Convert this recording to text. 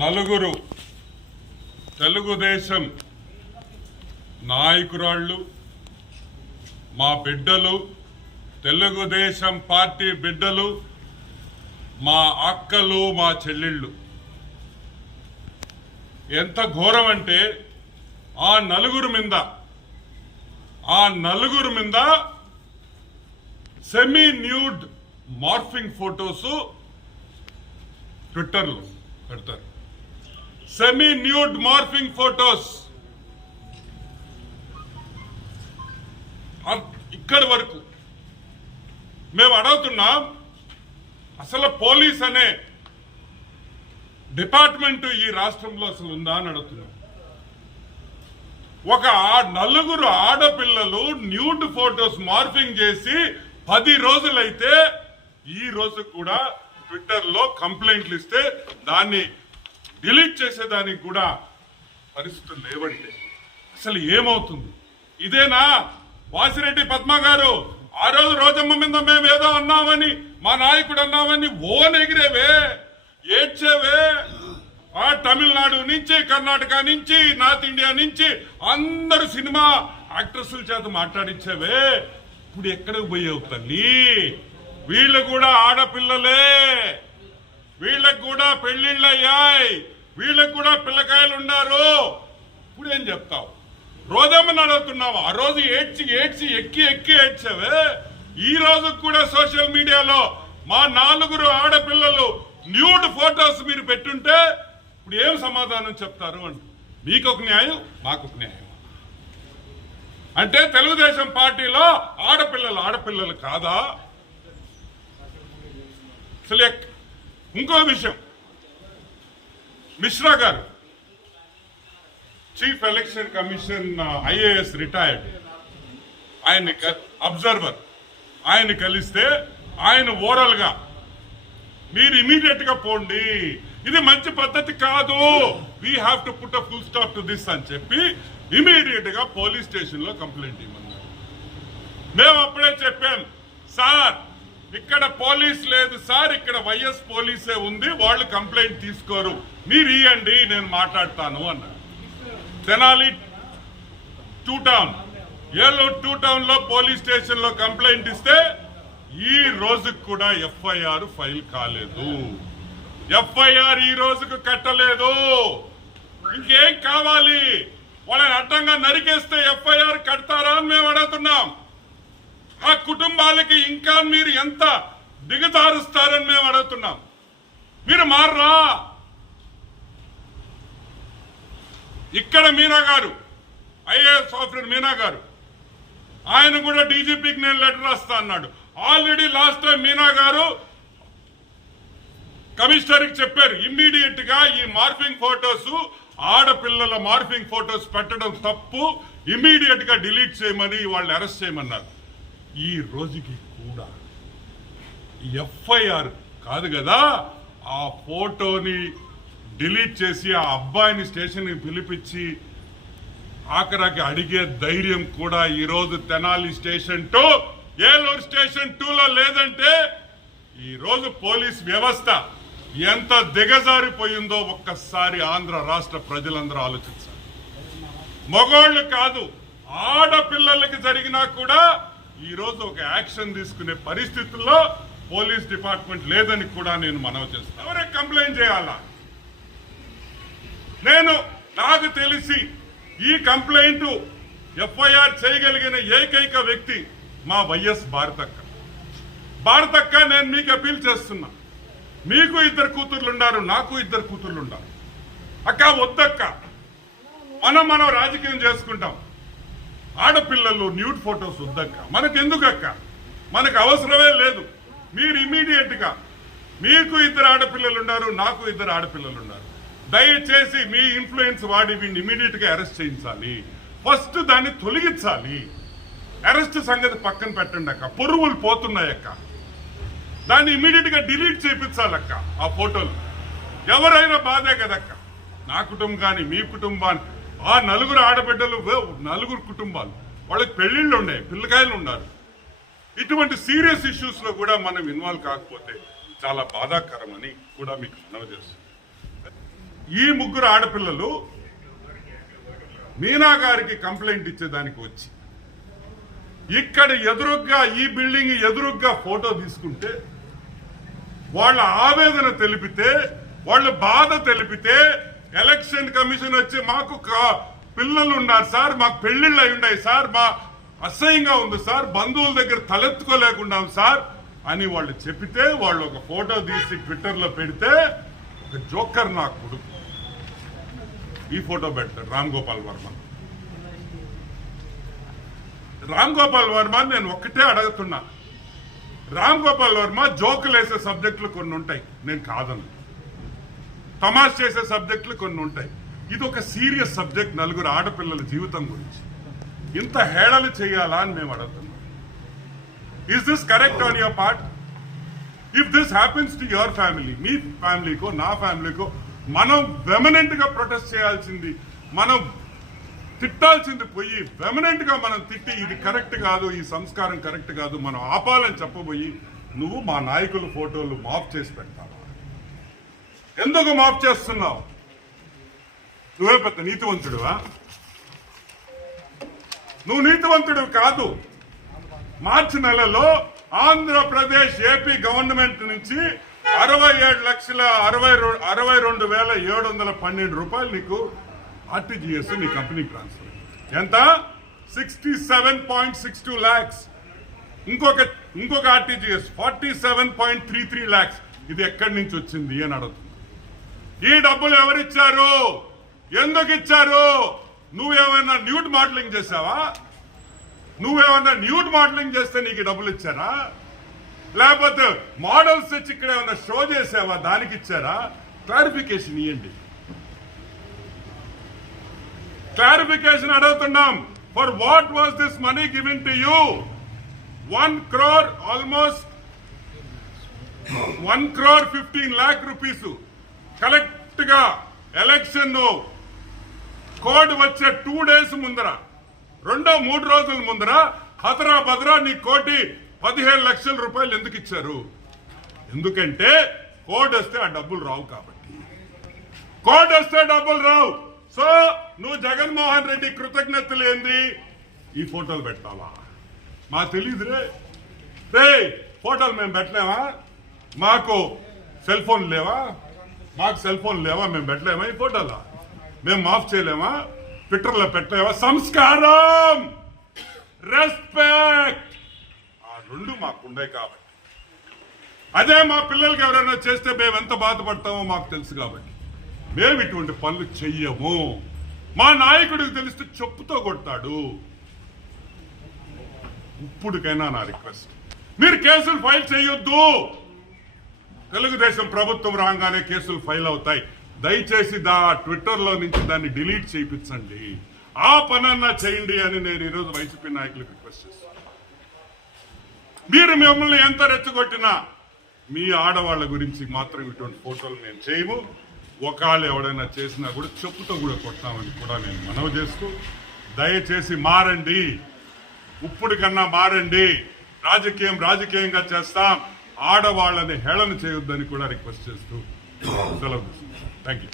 నలుగురు తెలుగుదేశం నాయకురాళ్ళు మా బిడ్డలు తెలుగుదేశం పార్టీ బిడ్డలు మా అక్కలు మా చెల్లెళ్ళు. ఎంత ఘోరం అంటే ఆ నలుగురు మీద ఆ నలుగురు మీద సెమీ న్యూడ్ మార్ఫింగ్ ఫొటోసు ట్విట్టర్లో పెడతారు. సెమీ న్యూడ్ మార్ఫింగ్ ఫొటోస్ ఇక్కడి వరకు. మేము అడుగుతున్నాం అసలు పోలీస్ అనే డిపార్ట్మెంట్ ఈ రాష్ట్రంలో అసలు ఉందా అని అడుగుతున్నాం. ఒక నలుగురు ఆడపిల్లలు న్యూడ్ ఫోటోస్ మార్ఫింగ్ చేసి పది రోజులైతే ఈ రోజు కూడా ట్విట్టర్లో కంప్లైంట్లు ఇస్తే దాన్ని డిలీట్ చేసేదానికి కూడా పరిస్థితులు లేవంటే. అసలు ఏమవుతుంది? ఇదేనా? వాసిరెడ్డి పద్మ గారు ఆ రోజు రోజమ్మ మీద మేము ఏదో అన్నామని మా నాయకుడు అన్నామని ఓ నెగిరేవే ఏడ్చేవే? ఆ తమిళనాడు నుంచి కర్ణాటక నుంచి నార్త్ ఇండియా నుంచి అందరు సినిమా యాక్ట్రెస్ల చేత మాట్లాడించేవే ఇప్పుడు ఎక్కడికి పోయావు తల్లి? వీళ్ళు కూడా ఆడపిల్లలే. వీళ్ళకు కూడా పెళ్ళిళ్ళు అయ్యాయి వీళ్ళకు కూడా పిల్లకాయలు ఉన్నారు ఇప్పుడు ఏం చెప్తావు? రోజేమని అడుగుతున్నావు ఆ రోజు ఏడ్చి ఏడ్చి ఎక్కి ఎక్కి ఏడ్చవే? ఈ రోజు కూడా సోషల్ మీడియాలో మా నాలుగురు ఆడపిల్లలు న్యూడ్ ఫోటోస్ మీరు పెట్టుంటే ఇప్పుడు ఏం సమాధానం చెప్తారు అంట. మీకు ఒక న్యాయం మాకు ఒక న్యాయం. అంటే తెలుగుదేశం పార్టీలో ఆడపిల్లలు ఆడపిల్లలు కాదా? సెలెక్ట్. ఇంకో విషయం. Mishra garu chief election commission IAS retired. ఆయన అబ్జర్వర్. ఆయన కలిస్తే ఆయన ఓరల్గా మీరు ఇమీడియట్గా పోండి. ఇది మంచి పద్ధతి కాదు. We have to put a full stop to this అని చెప్పి ఇమీడియట్గా పోలీస్ స్టేషన్లో కంప్లైంట్ ఇవ్వమన్నారు. మేము అప్పుడే చెప్పాం. ఇక్కడ పోలీస్ లేదు సార్ ఇక్కడ వైఎస్ పోలీసే ఉంది వాళ్ళు కంప్లైంట్ తీసుకోరు. మీరు ఇవ్వండి నేను మాట్లాడతాను అన్నారు. Tenali two town. Eluru two టౌన్లో పోలీస్ స్టేషన్లో కంప్లైంట్ ఇస్తే ఈ రోజుకు కూడా ఎఫ్ఐఆర్ ఫైల్ కాలేదు. ఎఫ్ఐఆర్ ఈ రోజుకు కట్టలేదు. ఇంకేం కావాలి? వాళ్ళని అడ్డంగా నరికేస్తే ఎఫ్ఐఆర్ కడతారా అని మేము అడుగుతున్నాం. ఆ కుటుంబాలకి ఇంకా మీరు ఎంత దిగజారుస్తారని మేము అడుగుతున్నాం. మీరు మారరా. ఇక్కడ మీనా గారు ఐఏఎస్ ఆఫీసర్ మీనా గారు ఆయన కూడా డీజీపీకి నేను లెటర్ రాస్తా అన్నాడు. ఆల్రెడీ లాస్ట్ టైం మీనా గారు కమిషనర్కి చెప్పారు ఇమ్మీడియట్గా ఈ మార్ఫింగ్ ఫోటోస్ ఆడపిల్లల మార్ఫింగ్ ఫోటోస్ పెట్టడం తప్పు ఇమ్మీడియట్గా డిలీట్ చేయమని వాళ్ళు అరెస్ట్ చేయమన్నారు. ఈ రోజుకి కూడా. ఎఫ్ఐఆర్ కాదు కదా ఆ ఫోటోని డిలీట్ చేసి ఆ అబ్బాయిని స్టేషన్కి పిలిపించి ఆఖరాకి అడిగే ధైర్యం కూడా ఈరోజు Tenali station two Eluru station టూలో లేదంటే ఈరోజు పోలీస్ వ్యవస్థ ఎంత దిగజారిపోయిందో ఒక్కసారి ఆంధ్ర రాష్ట్ర ప్రజలందరూ ఆలోచించాలి. మగోళ్ళు కాదు ఆడపిల్లలకి జరిగినా కూడా ఈరోజు ఒక యాక్షన్ తీసుకునే పరిస్థితుల్లో పోలీస్ డిపార్ట్మెంట్ లేదని కూడా నేను మనవి చేస్తాను ఎవరే కంప్లైంట్ చేయాలా? నేను నాకు తెలిసి ఈ కంప్లైంట్ ఎఫ్ఐఆర్ చేయగలిగిన ఏకైక వ్యక్తి మా వైఎస్ భారతక్క. భారతక్క నేను మీకు అపీల్ చేస్తున్నా. మీకు ఇద్దరు కూతుర్లు ఉన్నారు నాకు ఇద్దరు కూతుర్లు ఉన్నారు. అక్క వద్దక్క. మనం మనం రాజకీయం చేసుకుంటాం. ఆడపిల్లలు న్యూడ్ ఫొటోస్ వద్దక్క. మనకు మనకు అవసరమే లేదు. మీరు ఇమీడియట్గా మీకు ఇద్దరు ఆడపిల్లలు ఉన్నారు నాకు ఇద్దరు ఆడపిల్లలు ఉన్నారు దయచేసి మీ ఇన్ఫ్లుయెన్స్ వాడి వీడిని ఇమీడియట్గా అరెస్ట్ చేయించాలి. ఫస్ట్ దాన్ని తొలగించాలి. అరెస్ట్ సంగతి పక్కన పెట్టండి అక్క. పొరుగులు పోతున్నాయి అక్క. దాన్ని ఇమీడియట్గా డిలీట్ చేయించాలక్క ఆ ఫోటోలు. ఎవరైనా బాధే కదక్క. నా కుటుంబం కానీ మీ కుటుంబానికి ఆ నలుగురు ఆడబిడ్డలు నలుగురు కుటుంబాలు. వాళ్ళకి పెళ్ళిళ్ళు ఉన్నాయి పిల్లకాయలు ఉన్నారు. ఇటువంటి సీరియస్ ఇష్యూస్లో కూడా మనం ఇన్వాల్వ్ కాకపోతే చాలా బాధాకరమని కూడా మీకు మనవి చేస్తుంది ఈ ముగ్గురు ఆడపిల్లలు మీనా గారికి కంప్లైంట్ ఇచ్చేదానికి వచ్చి ఇక్కడ ఎదురుగ్గా ఈ బిల్డింగ్ ఎదురుగ్గా ఫోటో తీసుకుంటే వాళ్ళ ఆవేదన తెలిపితే వాళ్ళ బాధ తెలిపితే ఎలక్షన్ కమిషన్ వచ్చి మాకు పిల్లలు ఉన్నారు సార్ మాకు పెళ్ళిళ్ళు అయి ఉన్నాయి సార్ మా అసహ్యంగా ఉంది సార్ బంధువుల దగ్గర తలెత్తుకోలేకున్నాం సార్ అని వాళ్ళు చెప్పితే వాళ్ళు ఒక ఫోటో తీసి ట్విట్టర్లో పెడితే ఒక జోకర్ నా కొడుకు. ఈ ఫోటో పెడతాడు రామ్ గోపాల్ వర్మ. రామ్ గోపాల్ వర్మ నేను ఒక్కటే అడుగుతున్నా. రామ్ గోపాల్ వర్మ జోకులు వేసే సబ్జెక్టులు కొన్ని ఉంటాయి నేను కాదను తమాష్ చేసే సబ్జెక్టులు కొన్ని ఉంటాయి. ఇది ఒక సీరియస్ సబ్జెక్ట్ నలుగురు ఆడపిల్లల జీవితం గురించి. ఇంత హేళలు చేయాలా అని మేము అడుగుతున్నాం. Is this correct on your part if this happens to your family మీ ఫ్యామిలీకో నా ఫ్యామిలీకో మనం వెమనెంట్గా ప్రొటెస్ట్ చేయాల్సింది మనం తిట్టాల్సింది పోయి వెమనెంట్గా మనం తిట్టి ఇది కరెక్ట్ కాదు ఈ సంస్కారం కరెక్ట్ కాదు మనం ఆపాలని చెప్పబోయి నువ్వు మా నాయకుల ఫోటోలు మాఫ్ చేసి పెడతావు? ఎందుకు మాఫ్ చేస్తున్నావు? నువ్వే పెద్ద నీతివంతుడువా? నువ్వు నీతివంతుడు కాదు. మార్చి నెలలో ఆంధ్రప్రదేశ్ ఏపీ గవర్నమెంట్ నుంచి అరవై ఏడు లక్షల అరవై అరవై రెండు వేల ఏడు వందల పన్నెండు రూపాయలు నీకు ఆర్టీజీఎస్ నీ కంపెనీ ట్రాన్స్ఫర్ ఎంత? Sixty seven point six two lakhs ఇంకొక ఇంకొక RTGS forty seven point three three lakhs ఇది ఎక్కడి నుంచి వచ్చింది అని అడుగుతుంది ఈ డబ్బులు ఎవరిచ్చారు? ఎందుకు ఇచ్చారు? నువ్వేమైనా న్యూట్ మోడలింగ్ చేసావా నువ్వేమన్నా న్యూట్ మోడలింగ్ చేస్తే నీకు డబ్బులు ఇచ్చారా? లేకపోతే మోడల్స్ తెచ్చి ఇక్కడ ఏమన్నా షో చేసావా? దానికి ఇచ్చారా? క్లారిఫికేషన్ ఇవ్వండి క్లారిఫికేషన్ అడుగుతున్నాం. For what was this money given to you one crore almost one crore fifteen lakh rupees కరెక్ట్గా ఎలక్షన్ కోడ్ వచ్చే టూ డేస్ ముందర రెండో మూడు రోజుల ముందర హతరా భద్రా నీ కోటి పదిహేను లక్షల రూపాయలు ఎందుకు ఇచ్చారు? ఎందుకంటే కోడ్ వస్తే ఆ డబ్బులు రావు కాబట్టి. కోడ్ వస్తే డబ్బులు రావు. సో నువ్వు జగన్మోహన్ రెడ్డి కృతజ్ఞతలు ఏంది? ఈ ఫోటోలు పెట్టావా మా తెలియదురే రే ఫోటోలు మేము పెట్టలేమా? మాకు సెల్ ఫోన్ లేవా? మాకు సెల్ ఫోన్ లేవా? మేము పెట్టలేమా ఈ ఫోటోలా? మేము మాఫ్ చేయలేమా? ట్విట్టర్లో పెట్టలేమా సంస్కారం! రెస్పెక్ట్! ఆ రెండు మాకుండే కాబట్టి. అదే మా పిల్లలకి ఎవరైనా చేస్తే మేము ఎంత బాధపడతామో మాకు తెలుసు కాబట్టి. మేము ఇటువంటి పనులు చెయ్యము. మా నాయకుడికి తెలిస్తే చెప్పుతో కొడతాడు. ఇప్పుడుకైనా నా రిక్వెస్ట్. మీరు కేసులు ఫైల్ చేయొద్దు. తెలుగుదేశం ప్రభుత్వం రాగానే కేసులు ఫైల్ అవుతాయి. దయచేసి దా ట్విట్టర్లో నుంచి దాన్ని డిలీట్ చేయించండి. ఆ పనన్నా చేయండి అని నేను ఈరోజు వైసీపీ నాయకులకు రిక్వెస్ట్ చేస్తాను మీరు మిమ్మల్ని ఎంత రెచ్చగొట్టినా మీ ఆడవాళ్ళ గురించి మాత్రం ఇటువంటి ఫోటోలు నేను చేయము. ఒకళ్ళు ఎవడైనా చేసినా కూడా చెప్పుతో కూడా కొట్టామని కూడా నేను మనవి చేస్తూ దయచేసి మారండి. ఇప్పుడు కన్నా మారండి. రాజకీయం రాజకీయంగా చేస్తాం. ఆడవాళ్ళని హేళన చేయొద్దని కూడా రిక్వెస్ట్ చేస్తూ సెలవు థ్యాంక్ యూ